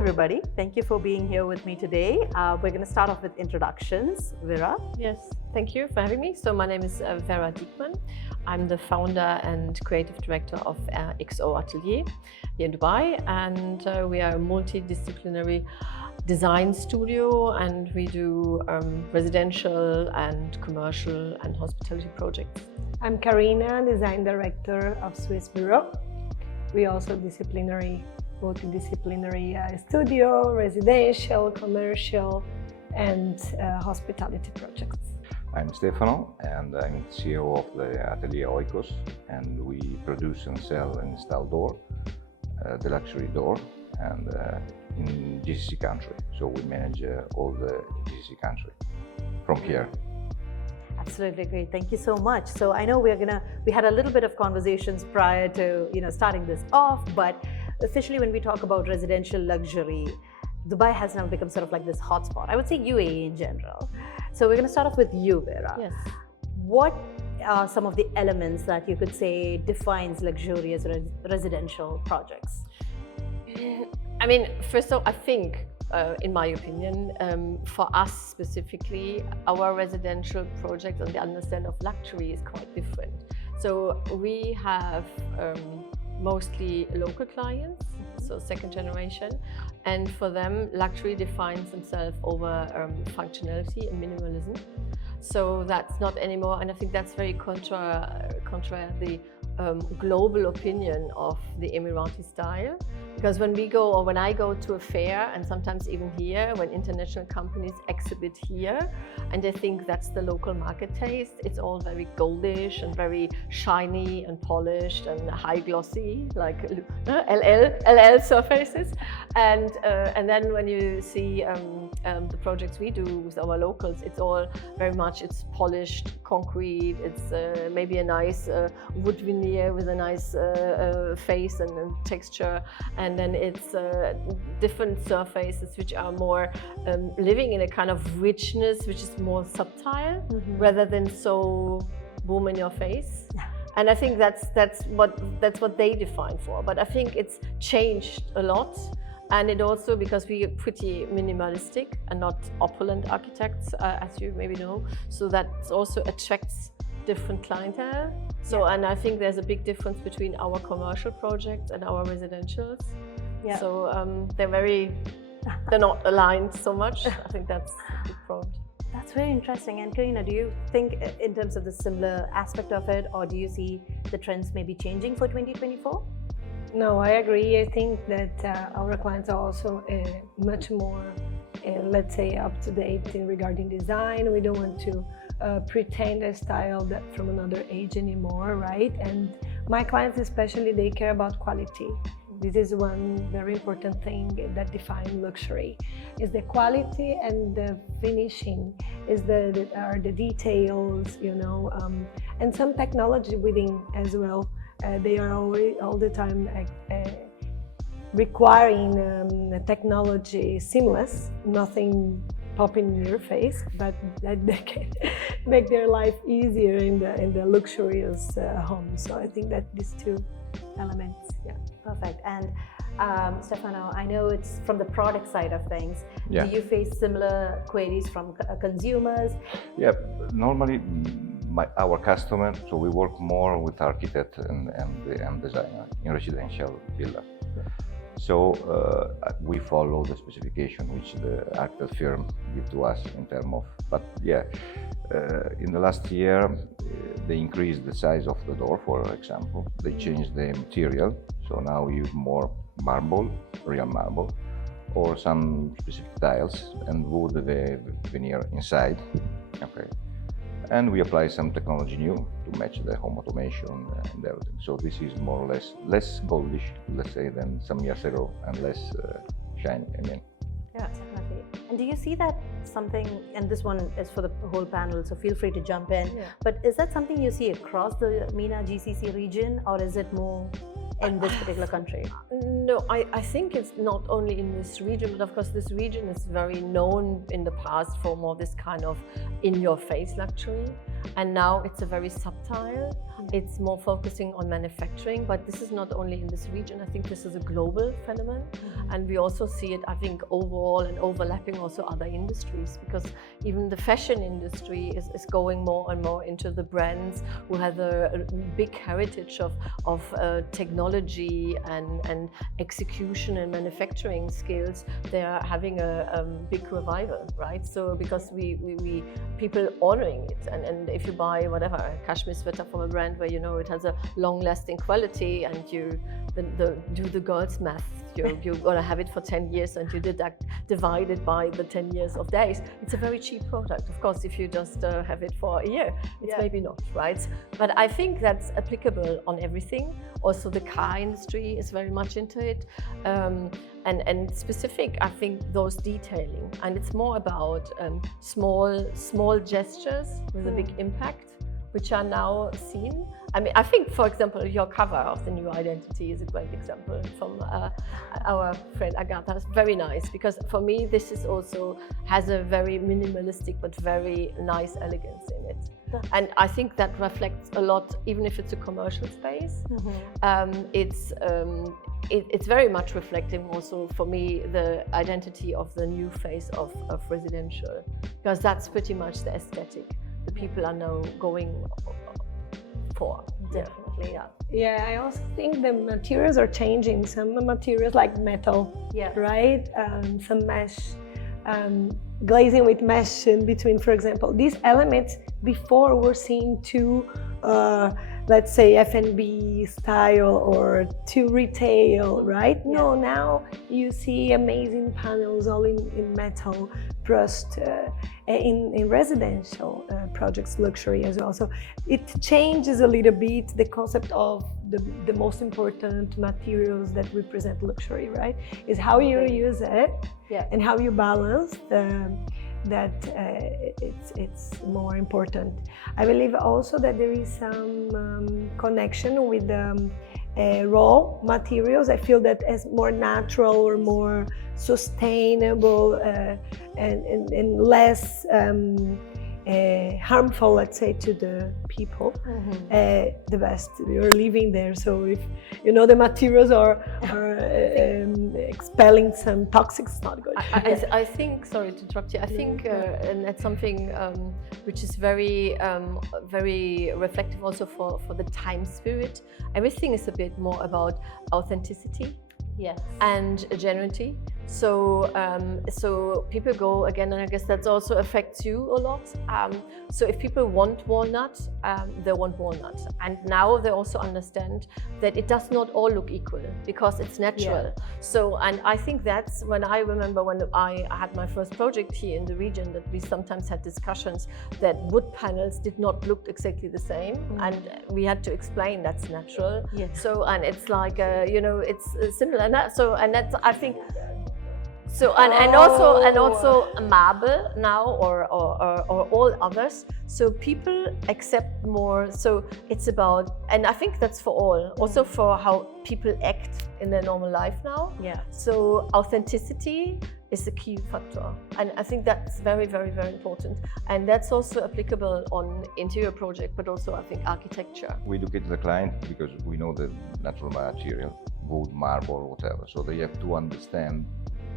everybody. Thank you for being here with me today. We're going to start off with introductions. Vera? Yes, thank you for having me. So my name is Vera Dieckmann. I'm the founder and creative director of XO Atelier here in Dubai, and we are a multidisciplinary design studio, and we do residential and commercial and hospitality projects. I'm Carina, design director of Swiss Bureau. We also multidisciplinary studio, residential, commercial, and hospitality projects. I'm Stefano, and I'm CEO of the Atelier Oikos, and we produce and sell and install door, the luxury door, and in GCC country. So we manage all the GCC country from here. Absolutely great. Thank you so much. So I know we had a little bit of conversations prior to starting this off, but officially when we talk about residential luxury, Dubai has now become sort of like this hotspot. I would say UAE in general. So we're going to start off with you, Vera. Yes. What are some of the elements that you could say defines luxurious residential projects? I mean, first of all, I think, in my opinion, for us specifically, our residential project and the understanding of luxury is quite different. So we have mostly local clients, so second generation, and for them, luxury defines themselves over functionality and minimalism. So that's not anymore, and I think that's very contra the global opinion of the Emirati style. Because when I go to a fair, and sometimes even here, when international companies exhibit here, and they think that's the local market taste, it's all very goldish and very shiny and polished and high glossy, like LL surfaces. And then when you see the projects we do with our locals, it's all very much, it's polished concrete, it's maybe a nice wood veneer with a nice face and texture, and then it's different surfaces which are more living in a kind of richness which is more subtle, rather than so boom in your face. And I think that's what they define for. But I think it's changed a lot, and it also, because we are pretty minimalistic and not opulent architects, as you maybe know, so that also attracts different clientele. So, and I think there's a big difference between our commercial projects and our residentials. Yeah. So they're not aligned so much. I think that's a big problem. That's very interesting. And Carina, do you think in terms of the similar aspect of it, or do you see the trends maybe changing for 2024? No, I agree. I think that our clients are also much more, let's say, up to date regarding design. We don't want to pretend a style that from another age anymore, right? And my clients especially, they care about quality. This is one very important thing that defines luxury, is the quality and the finishing, are the details, and some technology within as well. They are all the time requiring technology seamless, nothing popping in your face, but that they can make their life easier in the luxurious home. So I think that these two elements. Yeah, perfect. And Stefano, I know it's from the product side of things. Yeah. Do you face similar queries from consumers? Yeah, normally our customer, so we work more with architect and designer in residential villa. So we follow the specification which the architect firm give to us in terms of, but yeah, in the last year they increased the size of the door, for example. They changed the material, so now we use more marble, real marble, or some specific tiles and wood veneer inside. Okay. And we apply some technology new to match the home automation and everything. So this is more or less goldish, let's say, than some years ago, and less shiny, I mean. Yeah, definitely. And do you see that something, and this one is for the whole panel, so feel free to jump in, but is that something you see across the MENA GCC region, or is it more in this particular country? No, I think it's not only in this region, but of course this region is very known in the past for more this kind of in-your-face luxury, and now it's a very subtle. It's more focusing on manufacturing, but this is not only in this region. I think this is a global phenomenon, and we also see it, I think, overall and overlapping also other industries, because even the fashion industry is going more and more into the brands who have a big heritage of technology and execution and manufacturing skills. They are having a big revival, right? So because we people honoring it, and if you buy whatever a cashmere sweater from a brand where you know it has a long-lasting quality, and you do the girls' math, you're gonna have it for 10 years, and you divide it by the 10 years of days. It's a very cheap product. Of course, if you just have it for a year, it's maybe not, right? But I think that's applicable on everything. Also, the car industry is very much into it. And specific, I think, those detailing. And it's more about small gestures with a big impact, which are now seen. I mean, I think, for example, your cover of the new identity is a great example from our friend Agatha. It's very nice, because for me, this is also has a very minimalistic but very nice elegance in it. And I think that reflects a lot, even if it's a commercial space. It's very much reflecting also for me the identity of the new face of residential, because that's pretty much the aesthetic the people are now going for. Definitely, yeah. Yeah, I also think the materials are changing. Some materials like metal, right? Some mesh, glazing with mesh in between, for example. These elements before were seen to, let's say, F&B style or to retail, right? No, now you see amazing panels all in metal, brushed in residential projects, luxury as well. So it changes a little bit the concept of the most important materials that represent luxury, right? Is how you use it and how you balance that it's more important. I believe also that there is some connection with the raw materials. I feel that as more natural or more sustainable and less harmful, let's say, to the people, the best. You're living there, so if you know the materials are expelling some toxics, it's not good. I think, sorry to interrupt you, I think, and that's something which is very, very reflective also for the time spirit. Everything is a bit more about authenticity and genuinity. So people go again, and I guess that also affects you a lot. So if people want walnut, they want walnut, and now they also understand that it does not all look equal because it's natural. So, and I think that's when I remember when I had my first project here in the region, that we sometimes had discussions that wood panels did not look exactly the same, and we had to explain that's natural. So, and it's like you know, it's similar. And that's I think. So and also marble now or all others. So people accept more. So it's about, and I think that's for all. Also for how people act in their normal life now. So authenticity is a key factor, and I think that's very, very, very important. And that's also applicable on interior project, but also I think architecture. We educate the client because we know the natural material, wood, marble, whatever. So they have to understand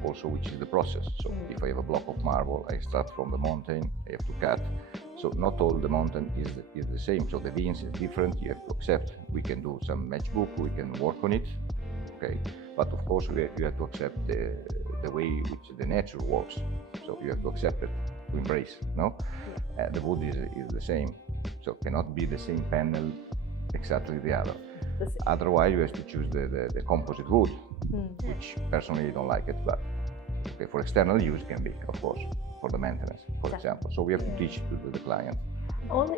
also which is the process. So if I have a block of marble, I start from the mountain, I have to cut. So not all the mountain is the same. So the beans is different, you have to accept. We can do some matchbook, we can work on it, okay? But of course you have to accept the way which the nature works. So you have to accept it, to embrace, no? The wood is the same. So cannot be the same panel exactly the other. Otherwise you have to choose the composite wood, which personally I don't like it, but okay, for external use can be, of course, for the maintenance, for example. So we have to teach to the client.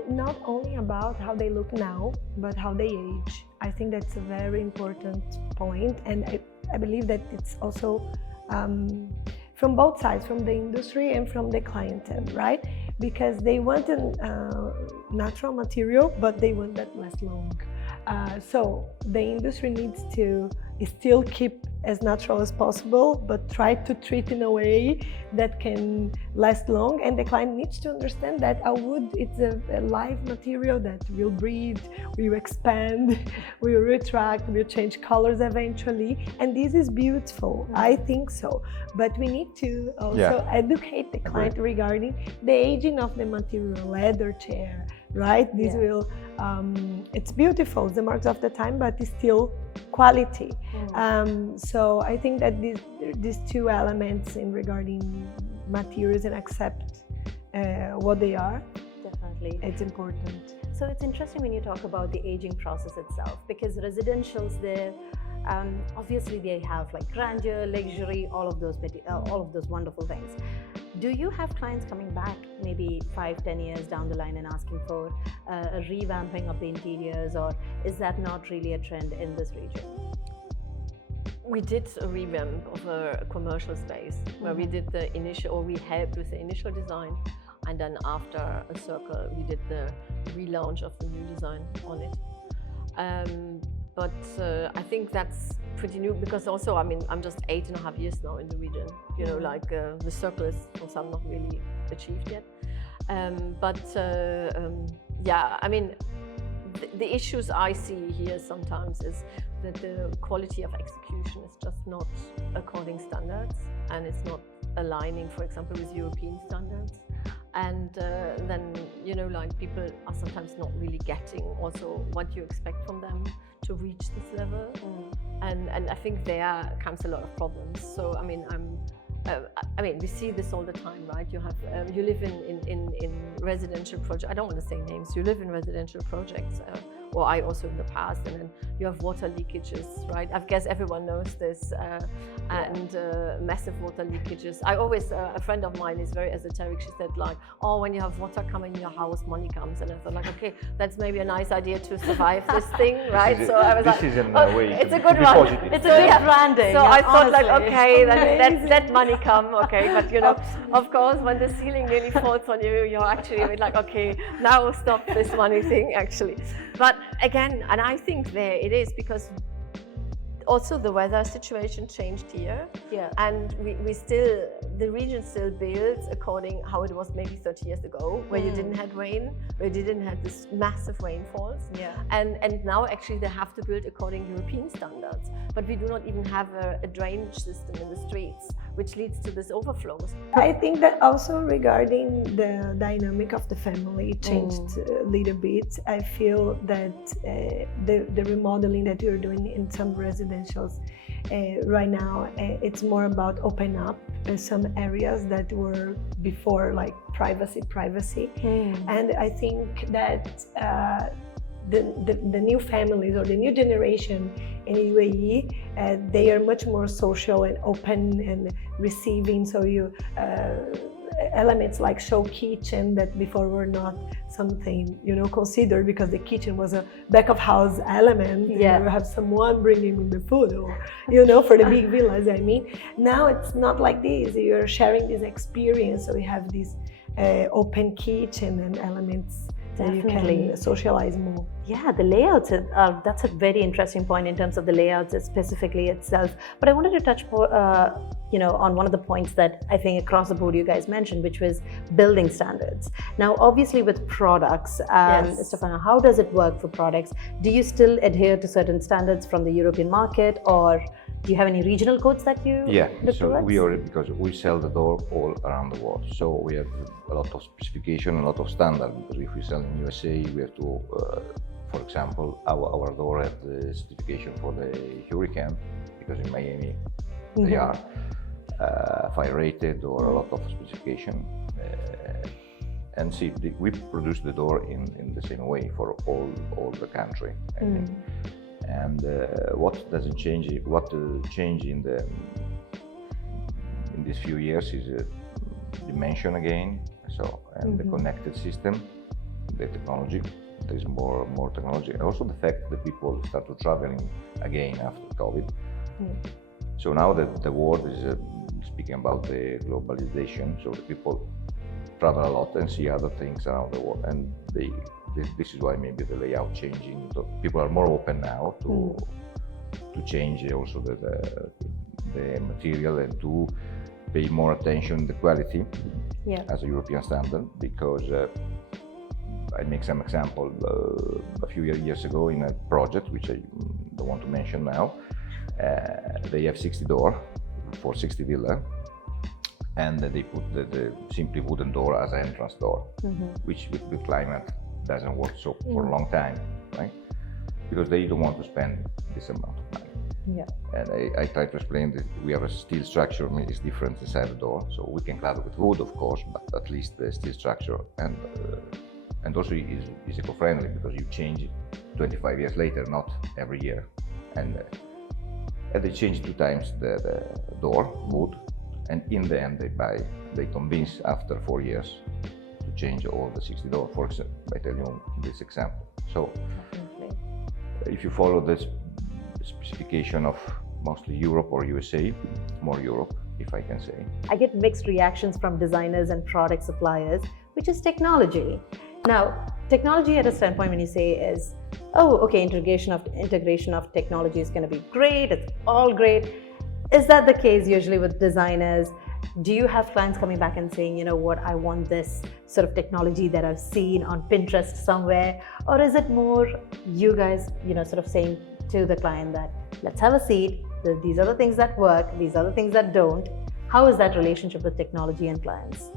Not only about how they look now, but how they age. I think that's a very important point, and I believe that it's also from both sides, from the industry and from the clientele, right? Because they want a natural material, but they want that last long. So the industry needs to still keep as natural as possible, but try to treat in a way that can last long. And the client needs to understand that a wood, it's a live material that will breathe, will expand, will retract, will change colors eventually. And this is beautiful, I think so. But we need to also educate the client regarding the aging of the material, leather chair, right? This will, it's beautiful, the marks of the time, but it's still quality. So I think that these two elements in regarding materials and accept what they are, definitely, it's important. So it's interesting when you talk about the aging process itself, because residentials there, obviously they have like grandeur, luxury, all of those wonderful things. Do you have clients coming back maybe 5-10 years down the line and asking for a revamping of the interiors, or is that not really a trend in this region? We did a revamp of a commercial space where we did the initial, or we helped with the initial design, and then after a circle we did the relaunch of the new design on it. But I think that's pretty new, because also, I mean, I'm just 8.5 years now in the region, you know, like the circle is also not really achieved yet. Yeah, I mean, the issues I see here sometimes is that the quality of execution is just not according standards, and it's not aligning, for example, with European standards. And then, you know, like people are sometimes not really getting also what you expect from them to reach this level. And I think there comes a lot of problems. So, I mean, I mean, we see this all the time, right? You have, you live in residential projects. I don't want to say names. You live in residential projects, or I also in the past, and then you have water leakages, right? I guess everyone knows this, and massive water leakages. I always, a friend of mine is very esoteric. She said like, oh, when you have water coming in your house, money comes. And I thought like, okay, that's maybe a nice idea to survive this thing, right? So I was like, it's a good one. Positive. It's a good branding. So I thought like, honestly. okay, then let money come, okay. But you know, of course, when the ceiling nearly falls on you, you're actually like, okay, now stop this money thing, actually. But again, and I think there it is, because also the weather situation changed here. Yeah. And we still, the region still builds according how it was maybe 30 years ago, where you didn't have rain, where you didn't have this massive rainfalls. Yeah. And now actually they have to build according European standards. But we do not even have a drainage system in the streets, which leads to this overflows. I think that also regarding the dynamic of the family changed a little bit. I feel that the remodeling that you're doing in some residentials right now, it's more about open up some areas that were before like privacy. And I think that the new families or the new generation in UAE, they are much more social and open and receiving. So you elements like show kitchen that before were not something, you know, considered, because the kitchen was a back of house element. Yeah. You have someone bringing the food, or, you know, for the big villas, I mean. Now it's not like this. You're sharing this experience. So we have this open kitchen and elements that you can socialize more. Yeah, the layouts, that's a very interesting point in terms of the layouts specifically itself. But I wanted to touch more, you know, on one of the points that I think across the board you guys mentioned, which was building standards. Now, obviously with products, Stefano, how does it work for products? Do you still adhere to certain standards from the European market, or do you have any regional codes that you look so towards? we are, because we sell the door all around the world. So we have a lot of specification, a lot of standard, because if we sell in USA, we have to, for example, our door has the certification for the hurricane, because in Miami they are fire rated, or a lot of specification. And see, we produce the door in the same way for all the country. I mean. And what doesn't change? What changed in these few years is dimension again. So and the connected system, the technology. There is more technology, and also the fact that people start to traveling again after COVID. So now that the world is speaking about the globalization, so the people travel a lot and see other things around the world, and this is why maybe the layout changing. So people are more open now to change also the material and to pay more attention to the quality as a European standard, because I make some example. A few years ago in a project, which I don't want to mention now, they have 60 door for 60 villa, and they put the simply wooden door as an entrance door, which with climate doesn't work so for a long time, right? Because they don't want to spend this amount of money. Yeah. And I try to explain that we have a steel structure, is different inside the door, so we can clad it with wood, of course, but at least the steel structure, and also is eco-friendly because you change it 25 years later, not every year. And they change 2 times the door, wood, and in the end they convince after 4 years to change all the 60 door. For example, I tell you this example. So if you follow this specification of mostly Europe or USA, more Europe, if I can say. I get mixed reactions from designers and product suppliers, which is technology. Now, technology at a standpoint when you say is, oh, okay, integration of technology is going to be great, it's all great. Is that the case usually with designers? Do you have clients coming back and saying, you know what, I want this sort of technology that I've seen on Pinterest somewhere? Or is it more you guys, sort of saying to the client that let's have a seat, these are the things that work, these are the things that don't? How is that relationship with technology and clients?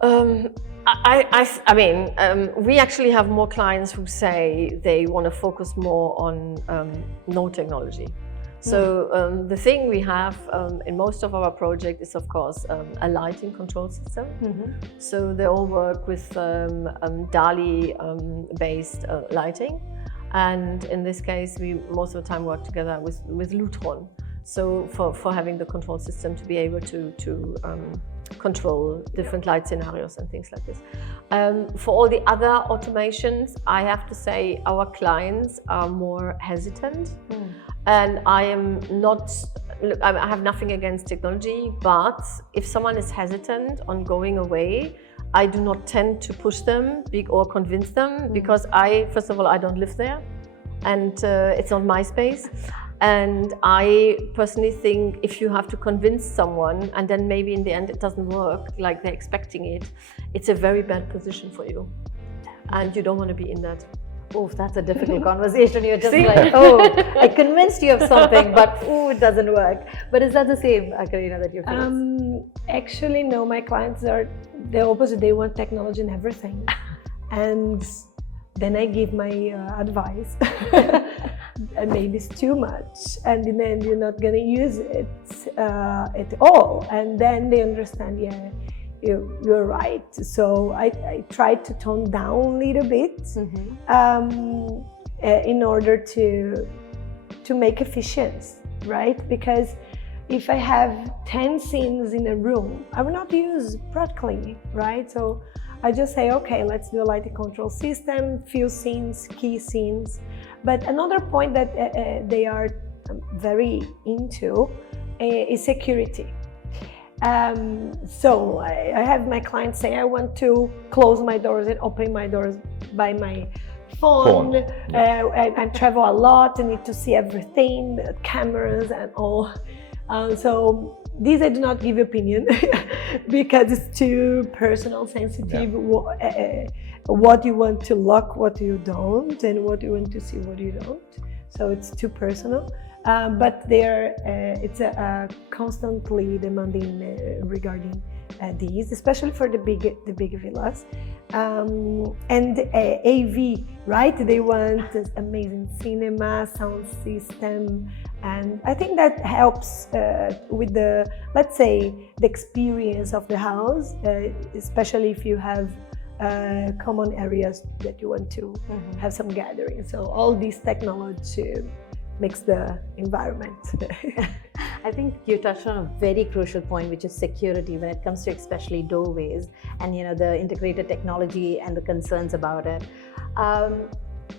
I mean, we actually have more clients who say they want to focus more on no technology. So the thing we have in most of our projects is, of course, a lighting control system. So they all work with DALI-based lighting. And in this case, we most of the time work together with Lutron. So for having the control system to be able to control different light scenarios and things like this. For all the other automations, I have to say our clients are more hesitant. And I have nothing against technology, but if someone is hesitant on going away, I do not tend to push them or convince them, because first of all, I don't live there, and it's not my space. And I personally think if you have to convince someone and then maybe in the end it doesn't work like they're expecting it, it's a very bad position for you. And you don't want to be in that. Oh, that's a difficult conversation. You're just like, oh, I convinced you of something, but it doesn't work. But is that the same, Carina, that you face? Actually, no, my clients are the opposite. They want technology in everything. And then I give my advice. And maybe it's too much. And in the end, you're not going to use it at all. And then they understand, yeah, you're right. So I try to tone down a little bit in order to make efficiency, right? Because if I have 10 scenes in a room, I will not use practically, right? So I just say, okay, let's do a lighting control system, few scenes, key scenes. But another point that they are very into is security. So I have my clients say, I want to close my doors and open my doors by my phone. I travel a lot, I need to see everything, the cameras and all. So these I do not give opinion because it's too personal, sensitive. What you want to lock, what you don't, and what you want to see, what you don't. So it's too personal. But it's constantly demanding regarding these, especially for the big villas. And AV, right? They want this amazing cinema, sound system, and I think that helps with the, let's say, the experience of the house, especially if you have common areas that you want to have some gathering. So all this technology makes the environment. I think you touched on a very crucial point, which is security when it comes to especially doorways and the integrated technology and the concerns about it.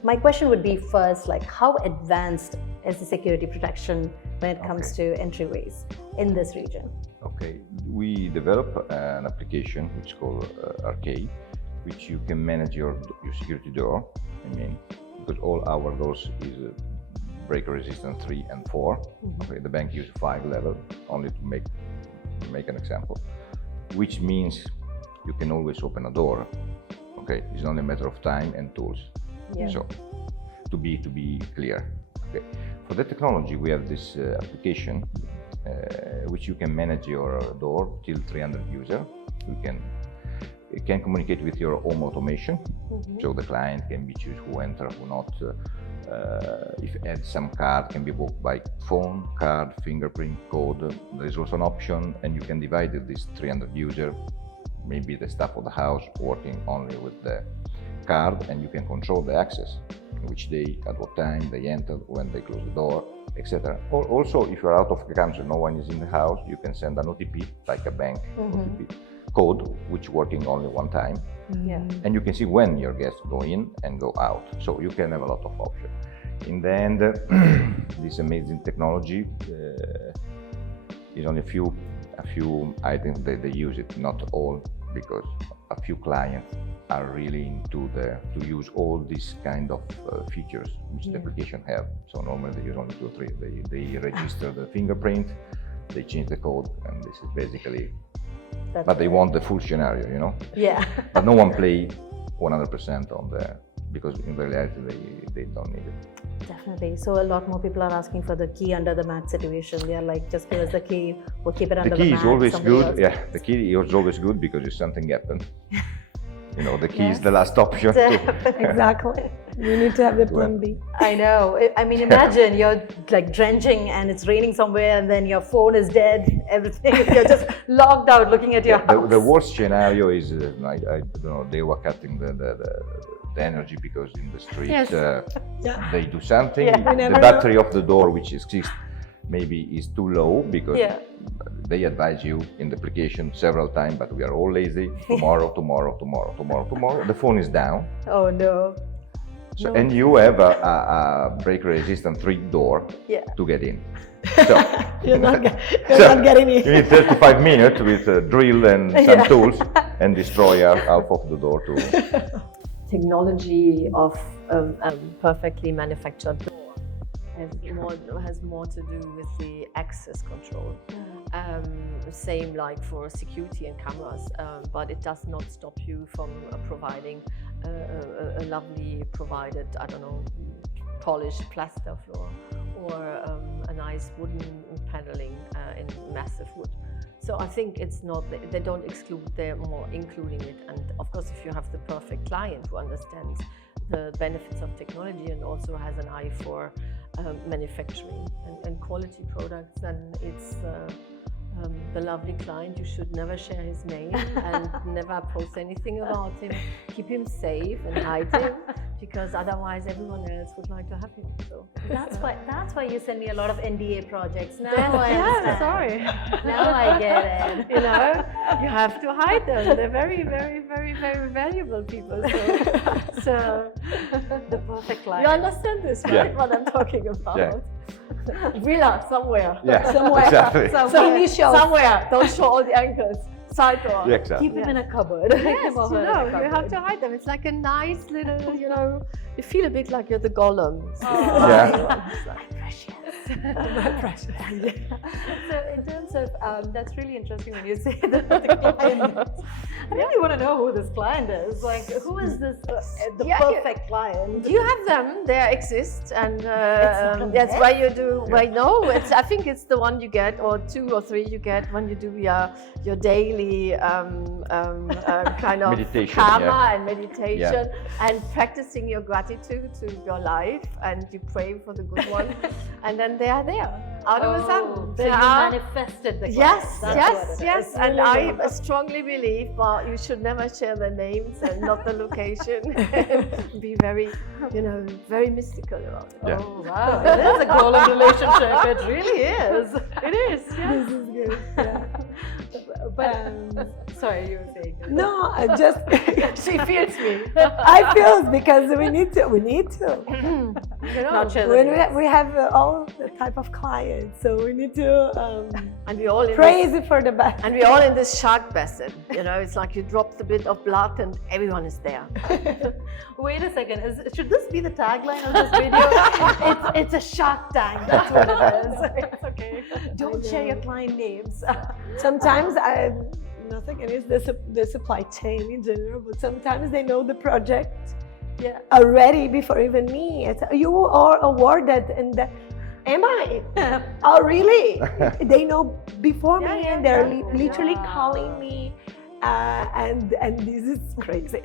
My question would be first, like how advanced is the security protection when it comes to entryways in this region? Okay, we developed an application which is called Arcade, which you can manage your security door. I mean, because all our doors is break resistant 3 and 4. Okay, the bank uses 5 level, only to make an example, which means you can always open a door. Okay, it's only a matter of time and tools. Yeah. So, to be clear. Okay, for the technology we have this application which you can manage your door till 300 users. It can communicate with your home automation, so the client can be choose who enter, who not. If add some card, can be booked by phone, card, fingerprint, code. There is also an option, and you can divide this 300 user, maybe the staff of the house working only with the card, and you can control the access, which day, at what time they enter, when they close the door, etc. Also, if you're out of the country, no one is in the house, you can send an OTP, like a bank OTP code, which working only one time. And you can see when your guests go in and go out. So you can have a lot of options. In the end, this amazing technology is only a few items that they use it, not all, because a few clients are really into to use all these kind of features which the application have. So normally they use only 2 or 3. They register the fingerprint, they change the code, and this is basically. But they want the full scenario, you know. Yeah. But no one play 100% on because in reality they don't need it. Definitely. So a lot more people are asking for the key under the mat situation. They are like, just give us the key, we'll keep it under the mat. The key is always good. Else. Yeah, the key is always good because if something happens, you know, the key is the last option. Exactly. You need to have the plan B. I know. I mean, imagine you're like drenching and it's raining somewhere, and then your phone is dead. Everything. You're just locked out, looking at your house. The worst scenario is I don't know. They were cutting the energy because in the street they do something. The battery of the door, which exists, maybe is too low because they advise you in the application several times, but we are all lazy. Tomorrow. The phone is down. Oh no. So, and you have a break-resistant 3 door to get in. So you're not getting in. You need 35 minutes with a drill and some tools and destroy half of the door too. Technology of a perfectly manufactured door has more to do with the access control. Same like for security and cameras, but it does not stop you from providing a lovely provided, I don't know, polished plaster floor or a nice wooden paneling in massive wood. So I think it's not, they don't exclude, they're more including it. And of course, if you have the perfect client who understands the benefits of technology and also has an eye for manufacturing and quality products, then it's the lovely client. You should never share his name and never post anything about him. Keep him safe and hide him, because otherwise everyone else would like to have him. So that's why you send me a lot of NDA projects. Now I understand. Sorry. Now I get it. You know, you have to hide them. They're very, very, very, very valuable people. So the perfect client. You understand this, right? What I'm talking about. Yeah. Villa somewhere. Yeah, somewhere. Exactly. Somewhere. Don't show all the ankles. Side door. Yeah, exactly. Keep him in a cupboard. Yes, you have to hide them. It's like a nice little, you feel a bit like you're the golem. My precious. So in terms of, that's really interesting when you say that the client. I really want to know who this client is. Like, who is this, the perfect client? You have them, they exist, and that's why you do, I think it's the one you get, or 2 or 3 you get when you do your daily kind of meditation, karma and meditation and practicing your gratitude to your life, and you pray for the good one, and then they are there out of a sudden. So you manifested the client. Yes. And I strongly believe, but you should never share their names and not the location. Be very, very mystical about it. Yeah. Oh wow, it is a golden relationship. It really is. It is. Yes. This is good. Yeah. But sorry, you were saying. No, I just She feels me. I feel because we need to. You know, Not sure. When we have all the type of clients, so we need to and we all in praise it for the best. And we're all in this shark basin. You know, it's like you drop the bit of blood and everyone is there. Wait a second. Should this be the tagline of this video? it's a shark tank. That's what it is. It's okay. Don't share your client names. Sometimes nothing against the supply chain in general, but sometimes they know the project already before even me. You are awarded, and am I? Oh, really? They know before me, and they're literally calling me, and this is crazy.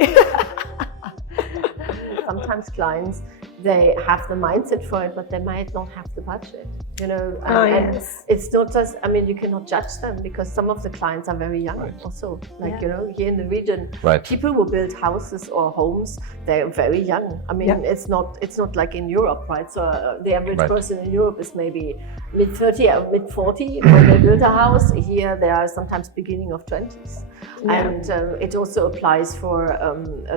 Sometimes clients, they have the mindset for it, but they might not have the budget, you know. And it's not just, I mean, you cannot judge them because some of the clients are very young also. Like, you know, here in the region, people who build houses or homes, they're very young. I mean, it's not like in Europe, right? So the average person in Europe is maybe mid-30 or mid-40 when they build a house. Here, they are sometimes beginning of 20s. And it also applies for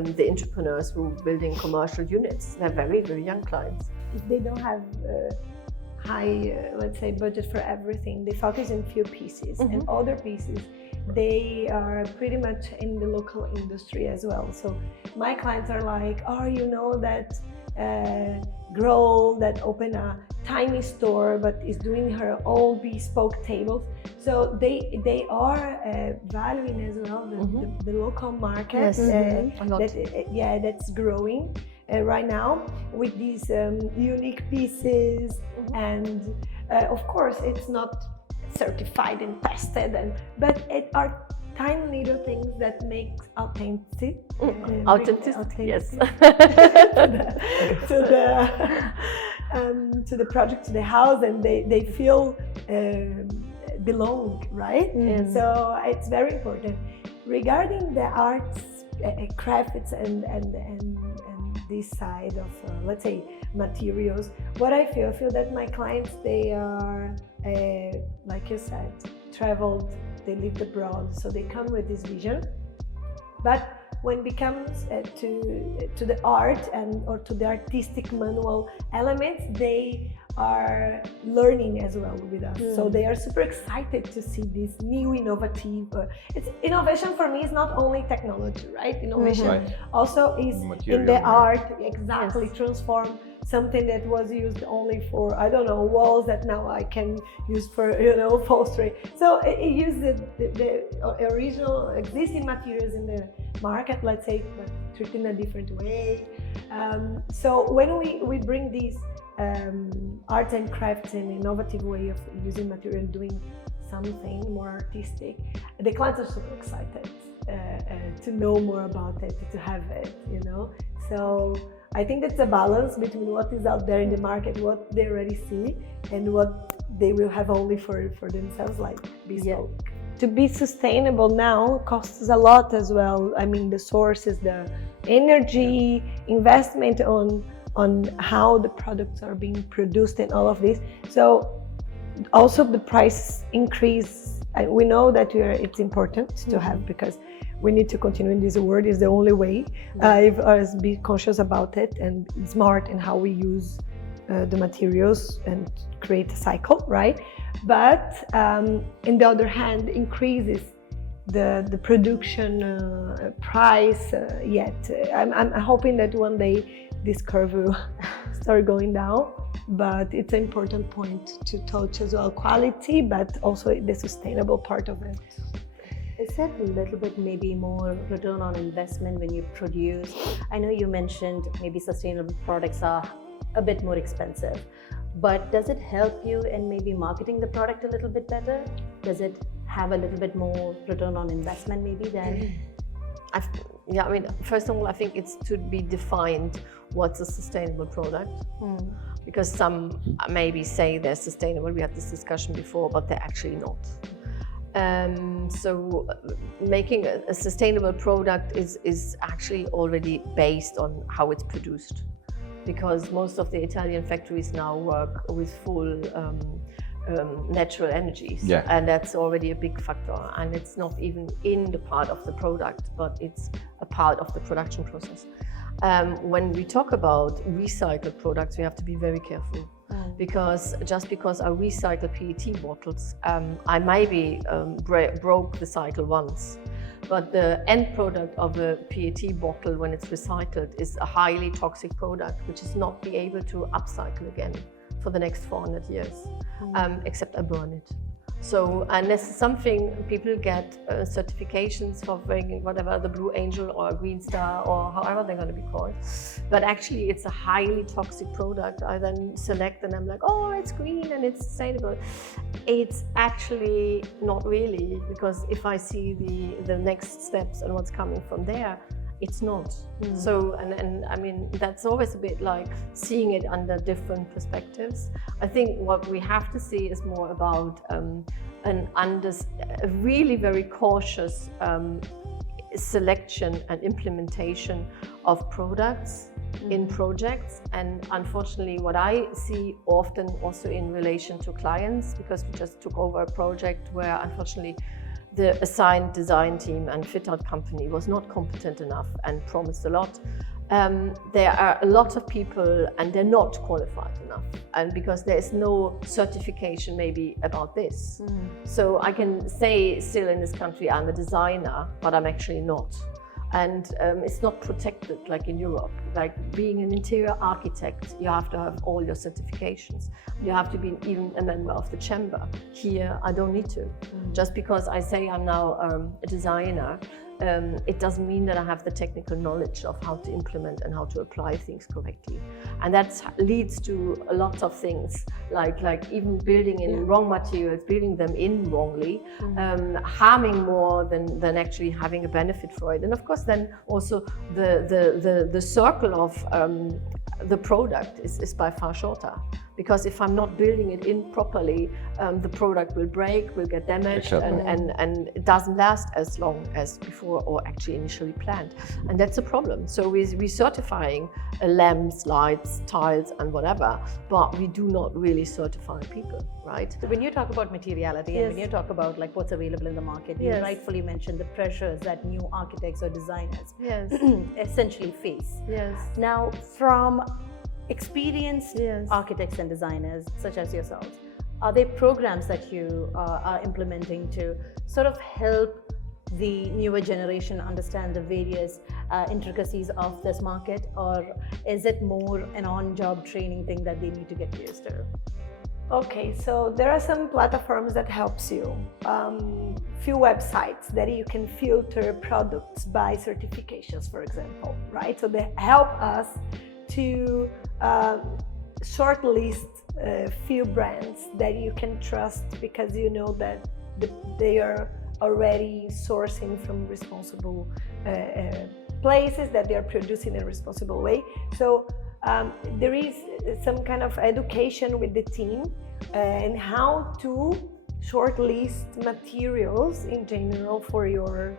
the entrepreneurs who are building commercial units. They're very, very young clients. If they don't have high, let's say, budget for everything, they focus on few pieces, and other pieces, they are pretty much in the local industry as well. So my clients are like, oh, you know that girl that opened a tiny store but is doing her own bespoke tables. So they are valuing as well the local market that's growing right now with these unique pieces, and of course it's not certified and tested, but it are tiny little things that make authentic. Yes. to the project, to the house, and they feel belong, right? So it's very important. Regarding the arts, crafts, and this side of let's say materials, what I feel that my clients, they are like you said, traveled, they lived abroad, so they come with this vision. But when it comes to the art or to the artistic manual elements, they are learning as well with us. So they are super excited to see this new innovative. Innovation for me is not only technology, right? Innovation also is in the art, transform something that was used only for, I don't know, walls that now I can use for, upholstery. So it uses the original existing materials in the market, let's say, but treated in a different way. So when we bring these arts and crafts in an innovative way of using material and doing something more artistic, the clients are super excited to know more about it, to have it, So I think that's a balance between what is out there in the market, what they already see, and what they will have only for themselves, like bespoke. To be sustainable now costs a lot as well. I mean, the sources, the energy, investment on how the products are being produced and all of this. So also the price increase. We know that it's important to have, because we need to continue in this world. Is the only way. If us be conscious about it and smart in how we use the materials and create a cycle, right? But on the other hand, increases the production price. I'm hoping that one day this curve will start going down. But it's an important point to touch as well, quality, but also the sustainable part of it. Is there a little bit maybe more return on investment when you produce? I know you mentioned maybe sustainable products are a bit more expensive, but does it help you in maybe marketing the product a little bit better? Does it have a little bit more return on investment maybe than? I mean, first of all, I think it's to be defined what's a sustainable product. Because some maybe say they're sustainable, we had this discussion before, but they're actually not. So making a sustainable product is actually already based on how it's produced, because most of the Italian factories now work with full natural energies, and that's already a big factor, and it's not even in the part of the product, but it's a part of the production process. When we talk about recycled products, we have to be very careful. Because just because I recycle PET bottles, I maybe broke the cycle once. But the end product of a PET bottle, when it's recycled, is a highly toxic product, which is not be able to upcycle again for the next 400 years, except I burn it. So, and this is something people get certifications for bringing whatever, the Blue Angel or a Green Star or however they're going to be called. But actually it's a highly toxic product. I then select and I'm like, oh, it's green and it's sustainable. It's actually not really, because if I see the next steps and what's coming from there, it's not. So, and I mean, that's always a bit like seeing it under different perspectives. I think what we have to see is more about a really very cautious selection and implementation of products in projects. And unfortunately, what I see often also in relation to clients, because we just took over a project where unfortunately the assigned design team and fit-out company was not competent enough and promised a lot. There are a lot of people and they're not qualified enough, and because there is no certification maybe about this. So I can say still in this country I'm a designer, but I'm actually not. And it's not protected like in Europe. Like being an interior architect, you have to have all your certifications. You have to be even a member of the chamber. Here, I don't need to. Just because I say I'm now a designer, it doesn't mean that I have the technical knowledge of how to implement and how to apply things correctly. And that leads to a lot of things, like even building in wrong materials, building them in wrongly, harming more than actually having a benefit for it. And of course, then also the circle of the product is by far shorter. Because if I'm not building it in properly, the product will break, will get damaged, and it doesn't last as long as before or actually initially planned. And that's a problem. So we're certifying lamps, lights, tiles, and whatever, but we do not really certify people, right? So when you talk about materiality and when you talk about like what's available in the market, you rightfully mentioned the pressures that new architects or designers essentially face. Now, from experienced architects and designers such as yourselves, are there programs that you are implementing to sort of help the newer generation understand the various intricacies of this market, or is it more an on-job training thing that they need to get used to? Okay, so there are some platforms that helps you. Few websites that you can filter products by certifications, for example, right? So they help us to shortlist a few brands that you can trust, because you know that they are already sourcing from responsible places, that they are producing in a responsible way. So there is some kind of education with the team and how to shortlist materials in general for your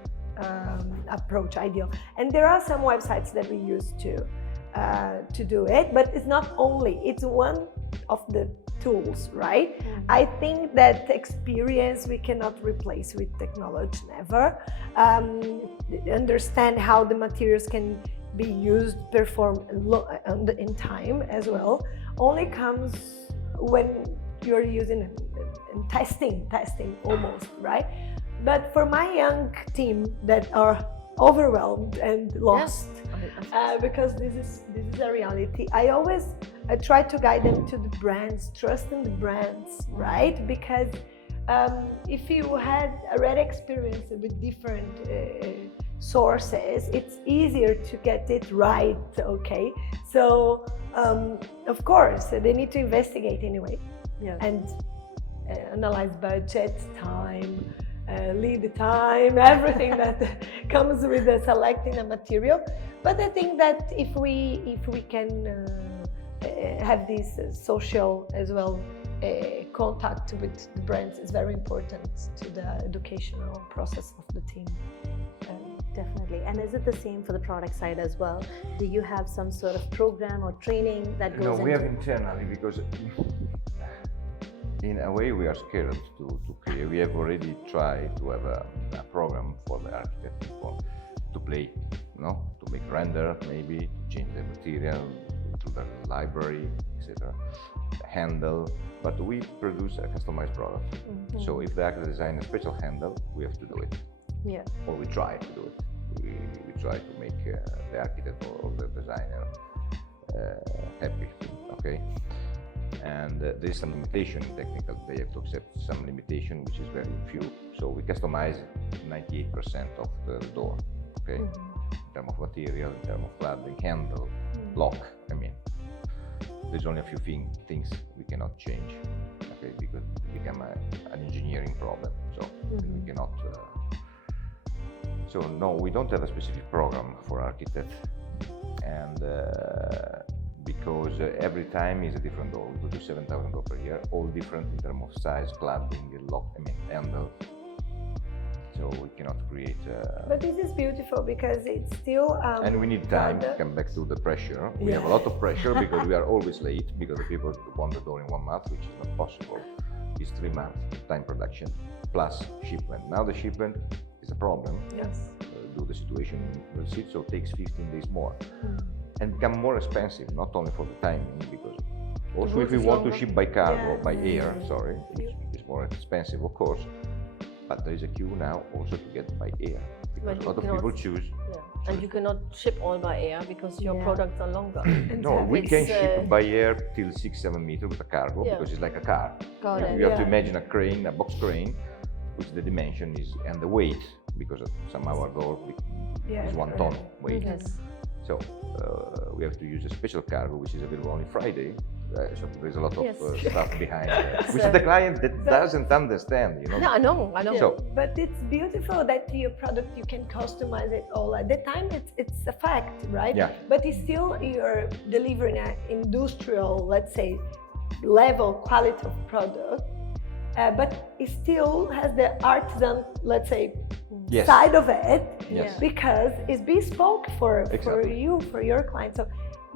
approach ideal. And there are some websites that we use to do it, but it's not only, it's one of the tools, right? I think that experience we cannot replace with technology, never. Understand how the materials can be used, perform in time as well, only comes when you're using and testing almost, right? But for my young team that are overwhelmed and lost, because this is a reality, I always try to guide them to the brands, trust in the brands, right? Because if you had already experience with different sources, it's easier to get it right, okay? So of course they need to investigate anyway, and analyze budget, time, lead time, everything that comes with selecting a material. But I think that if we can have this social as well contact with the brands is very important to the educational process of the team. Definitely. And is it the same for the product side as well? Do you have some sort of program or training that goes into? No, we have internally, because in a way we are scared to create. We have already tried to have a program for the architect to play no? To make render, maybe, change the material to the library, etc. Handle, but we produce a customized product. So if the architect design a special handle, we have to do it. Yeah. Or we try to do it. We try to make the architect or the designer happy, okay? And there is some limitation in technical. They have to accept some limitation, which is very few. So we customize 98% of the door, okay? In terms of material, in terms of cladding, handle, lock, I mean. There's only a few things we cannot change, okay? Because it becomes an engineering problem. So we cannot. So no, we don't have a specific program for architects, and because every time is a different door. We produce 7,000 doors per year, all different in terms of size, cladding, lock, I mean, handle. So we cannot create. But this is beautiful because it's still. And we need time to come back to the pressure. We have a lot of pressure because we are always late because the people want the door in 1 month, which is not possible. It's 3 months time production plus shipment. Now the shipment is a problem. Yes. Due to the situation in the city, so it takes 15 days more. And become more expensive, not only for the timing, because also if we want to ship by cargo, by air, sorry, it's more expensive, of course. But there is a queue now also to get by air, because a lot of people choose. Yeah. And you cannot ship all by air because your products are longer. No, we can ship by air till 6-7 meters with a cargo because it's like a car. You have to imagine a crane, a box crane, which the dimension is and the weight, because some of our door is 1 ton weight. So we have to use a special cargo, which is available only Friday. So there's a lot of stuff behind it, which the client that doesn't understand, you know. No, I know. So, but it's beautiful that your product, you can customize it all. At the time, it's a fact, right? Yeah. But it's still you're delivering an industrial, let's say, level quality of product. But it still has the artisan, let's say, side of it, because it's bespoke for you, for your client. So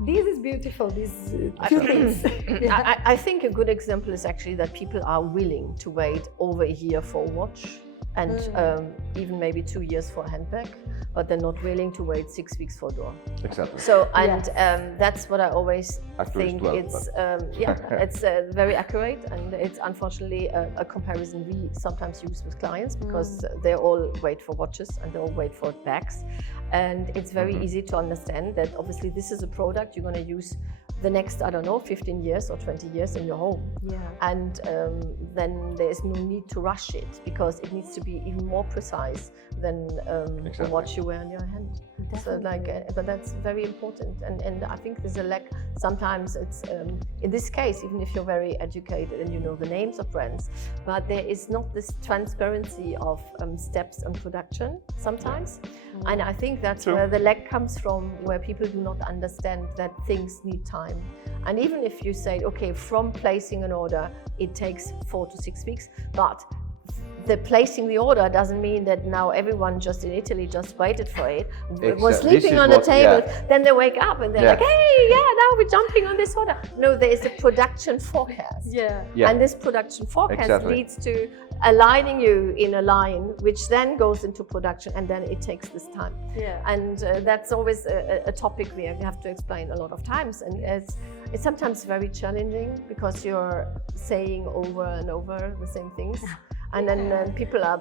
this is beautiful, these two things. I think a good example is actually that people are willing to wait over a year for a watch and even maybe 2 years for a handbag, but they're not willing to wait 6 weeks for a door. Exactly. So, and that's what I always think. 12, it's it's very accurate, and it's unfortunately a comparison we sometimes use with clients because they all wait for watches and they all wait for bags, and it's very easy to understand that obviously this is a product you're going to use the next, I don't know, 15 years or 20 years in your home. And then there is no need to rush it because it needs to be even more precise than the watch you wear in your hand. So but that's very important. And I think there's a lack, sometimes it's, in this case, even if you're very educated and you know the names of brands, but there is not this transparency of steps and production sometimes. And I think that's where the lack comes from, where people do not understand that things need time. And even if you say, okay, from placing an order, it takes 4 to 6 weeks, but the placing the order doesn't mean that now everyone just in Italy just waited for it, was sleeping on the table, then they wake up and they're like, hey, now we're jumping on this order. No, there is a production forecast. And this production forecast leads to aligning you in a line, which then goes into production, and then it takes this time. And that's always a topic we have to explain a lot of times. And it's sometimes very challenging because you're saying over and over the same things. And then people are,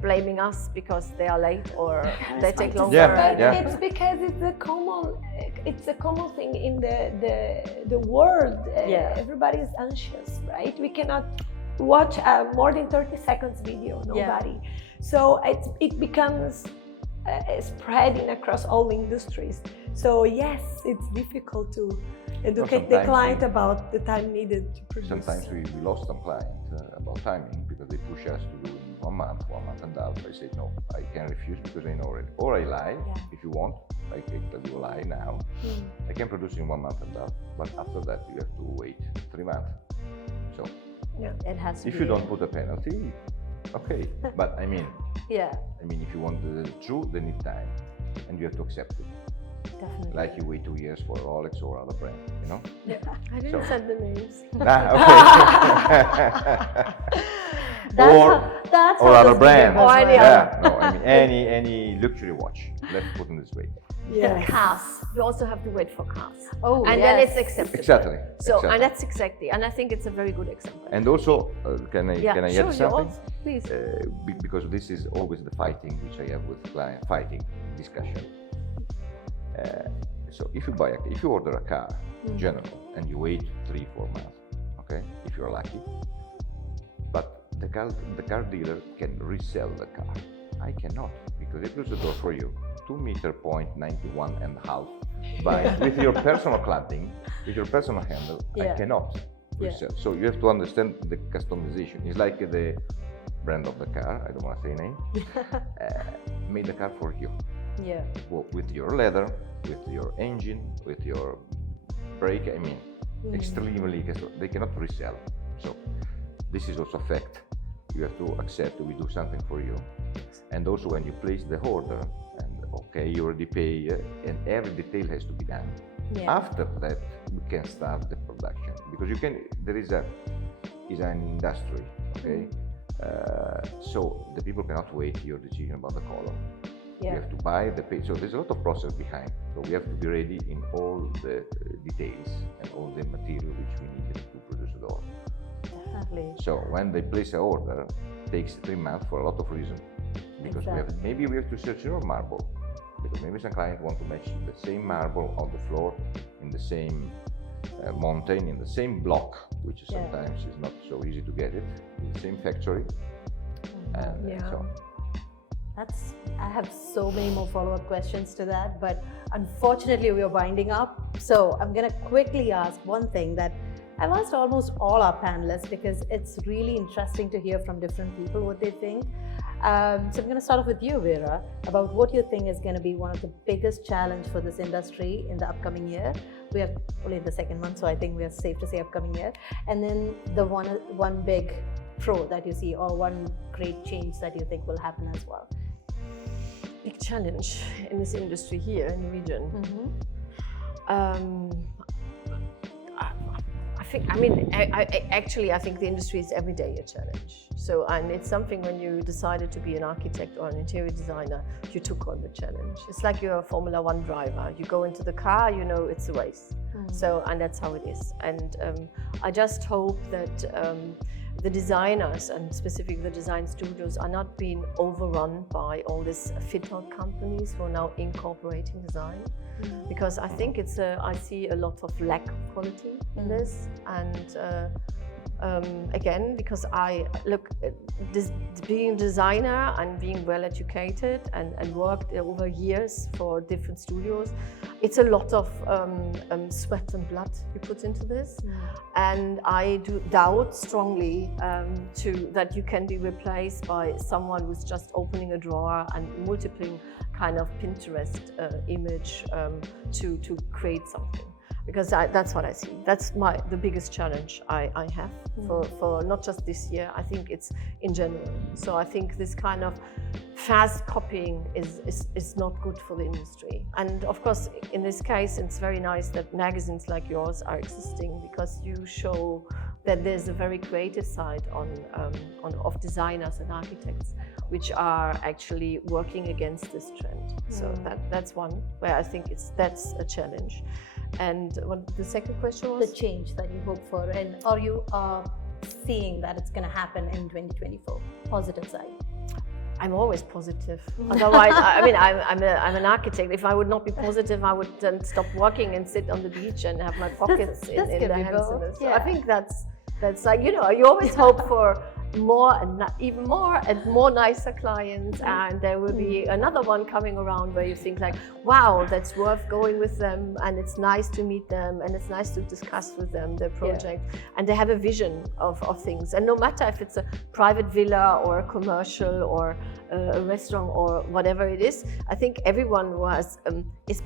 blaming us because they are late or they take longer. It's because it's a common thing in the world. Everybody is anxious, right? We cannot watch a more than 30 seconds video, nobody. So it becomes spreading across all industries. So yes, it's difficult to educate the client about the time needed to produce. Sometimes we lost some clients about timing because they push us to do in 1 month, 1 month and a half. I say no, I can refuse because I know already. Or I lie if you want. I can tell you a lie now. I can produce in 1 month and a half, but after that you have to wait 3 months. So it has to if you don't put a penalty, okay. But I mean, if you want the truth, they need time, and you have to accept it. Definitely. Like you wait 2 years for Rolex or other brand, you know? I didn't say the names. Okay. or other brand. Or any other. any luxury watch. Let's put it this way. Yeah. Cars. You also have to wait for cars. Oh, and then it's acceptable. Exactly. So, exactly. and that's exactly, and I think it's a very good example. And also, can I sure, add you something? also, please. Because this is always the fighting which I have with client, fighting discussion. So if you order a car in general and you wait 3-4 months, okay, if you're lucky, but the car dealer can resell the car. I cannot, because it closes the door for you. 2.91 and a half with your personal cladding, with your personal handle, I cannot resell. So you have to understand the customization. It's like the brand of the car, I don't want to say name, made the car for you. Yeah. With your leather, with your engine, with your brake, I mean, extremely custom. They cannot resell. So this is also a fact. You have to accept we do something for you. And also when you place the order, and okay, you already pay, and every detail has to be done. Yeah. After that, we can start the production, because there is an industry, okay? So the people cannot wait your decision about the color. Yeah. You have to buy the pay. So there's a lot of process behind. So we have to be ready in all the details and all the material which we need to produce the order. Definitely. So when they place an order, it takes 3 months for a lot of reasons. Because maybe we have to search your marble, because maybe some client want to match the same marble on the floor, in the same mountain, in the same block, which sometimes is not so easy to get it, in the same factory. And so. I have so many more follow-up questions to that, but unfortunately we are winding up. So I'm going to quickly ask one thing that I've asked almost all our panelists, because it's really interesting to hear from different people what they think. So I'm going to start off with you, Vera, about what you think is going to be one of the biggest challenge for this industry in the upcoming year. We are only in the second month, so I think we are safe to say upcoming year. And then the one big pro that you see, or one great change that you think will happen as well. Big challenge in this industry here in the region. I think the industry is every day a challenge. So, and it's something when you decided to be an architect or an interior designer, you took on the challenge. It's like you're a Formula 1 driver. You go into the car, you know it's a race. So, and that's how it is. And I just hope that the designers, and specifically the design studios, are not being overrun by all these fit-out companies who are now incorporating design. Because I think I see a lot of lack of quality in this, and again, because I look being a designer and being well educated and worked over years for different studios, it's a lot of sweat and blood you put into this, and I do doubt strongly that you can be replaced by someone who's just opening a drawer and multiplying kind of Pinterest image to create something. Because that's what I see. That's the biggest challenge I have for not just this year. I think it's in general. So I think this kind of fast copying is not good for the industry. And of course, in this case, it's very nice that magazines like yours are existing, because you show that there's a very creative side of designers and architects, which are actually working against this trend. So that's one where I think that's a challenge. And what the second question was? The change that you hope for, and are you seeing that it's going to happen in 2024? Positive side. I'm always positive. Otherwise, I'm an architect. If I would not be positive, I would then stop working and sit on the beach and have my pockets in the hands. So I think that's like, you always hope for more and even more and more nicer clients, and there will be another one coming around where you think like, wow, that's worth going with them, and it's nice to meet them, and it's nice to discuss with them their project, and they have a vision of things. And no matter if it's a private villa or a commercial or a restaurant or whatever it is, I think everyone who is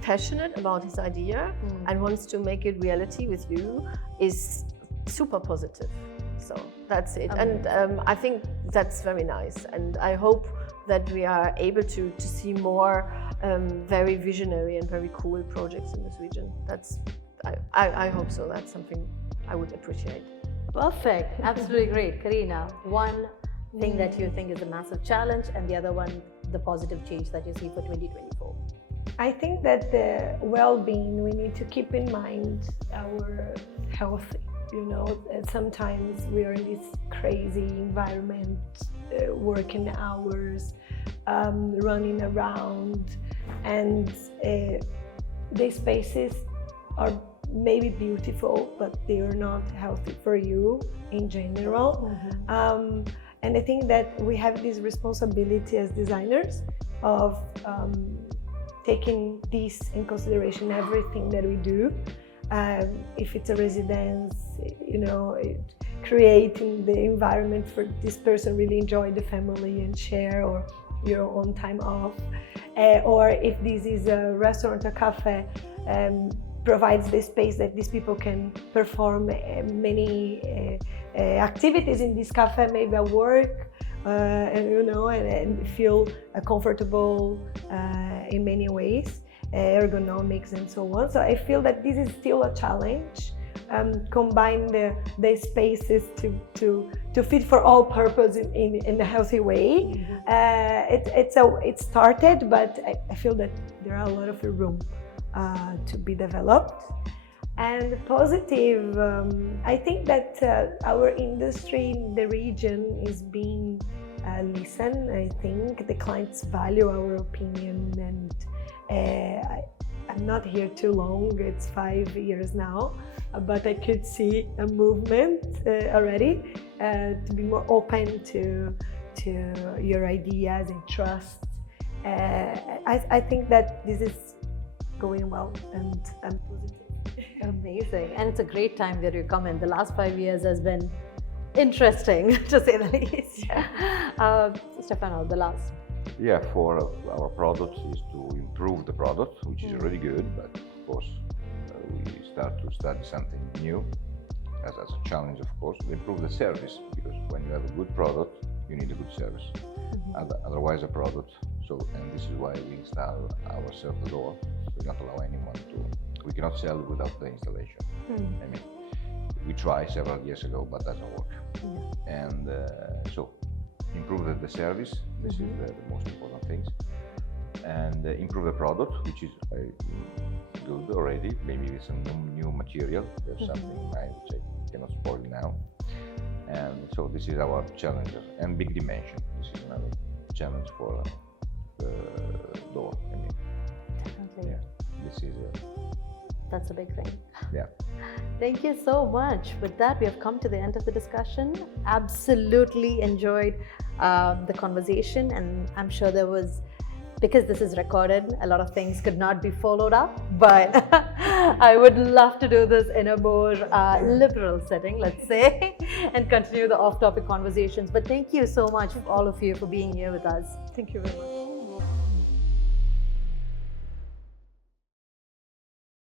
passionate about his idea and wants to make it reality with you is super positive. So that's it. And I think that's very nice. And I hope that we are able to see more very visionary and very cool projects in this region. I hope so. That's something I would appreciate. Perfect. Absolutely great. Carina, one thing that you think is a massive challenge, and the other one the positive change that you see for 2024? I think that the well-being, we need to keep in mind our health. You know, sometimes we are in this crazy environment, working hours, running around, and the spaces are maybe beautiful, but they are not healthy for you in general. And I think that we have this responsibility as designers of taking this in consideration, everything that we do. If it's a residence, you know, creating the environment for this person really enjoy the family and share, or your own time off. Or if this is a restaurant or cafe, provides the space that these people can perform many activities in this cafe, maybe at work, and, you know, and feel comfortable in many ways, ergonomics and so on. So I feel that this is still a challenge. Combine the spaces to fit for all purpose in a healthy way. It started, but I feel that there are a lot of room to be developed. And positive, I think that our industry in the region is being listened. I think the clients value our opinion, and I'm not here too long, it's 5 years now, but I could see a movement already to be more open to your ideas and trust. I think that this is going well, and I'm positive. Amazing. And it's a great time that you come in. The last 5 years has been interesting, to say the least. Stefano, the last. Yeah, for our product is to improve the product, which is already good, but of course we start to study something new as a challenge, of course, to improve the service, because when you have a good product, you need a good service. Otherwise a product, and this is why we install ourselves the door. We don't allow anyone we cannot sell without the installation. I mean, we tried several years ago, but that doesn't work. And so improve the service, this is the most important things, and improve the product, which is good already, maybe with some new material. There's something in mind which I cannot spoil now. And so this is our challenge, and big dimension. This is another challenge for the door. I mean, Definitely. Yeah, this is That's a big thing. Yeah. Thank you so much. With that, we have come to the end of the discussion. Absolutely enjoyed the conversation, and I'm sure there was, because this is recorded, a lot of things could not be followed up, but I would love to do this in a more liberal setting, let's say, and continue the off-topic conversations. But thank you so much, all of you, for being here with us. Thank you very much.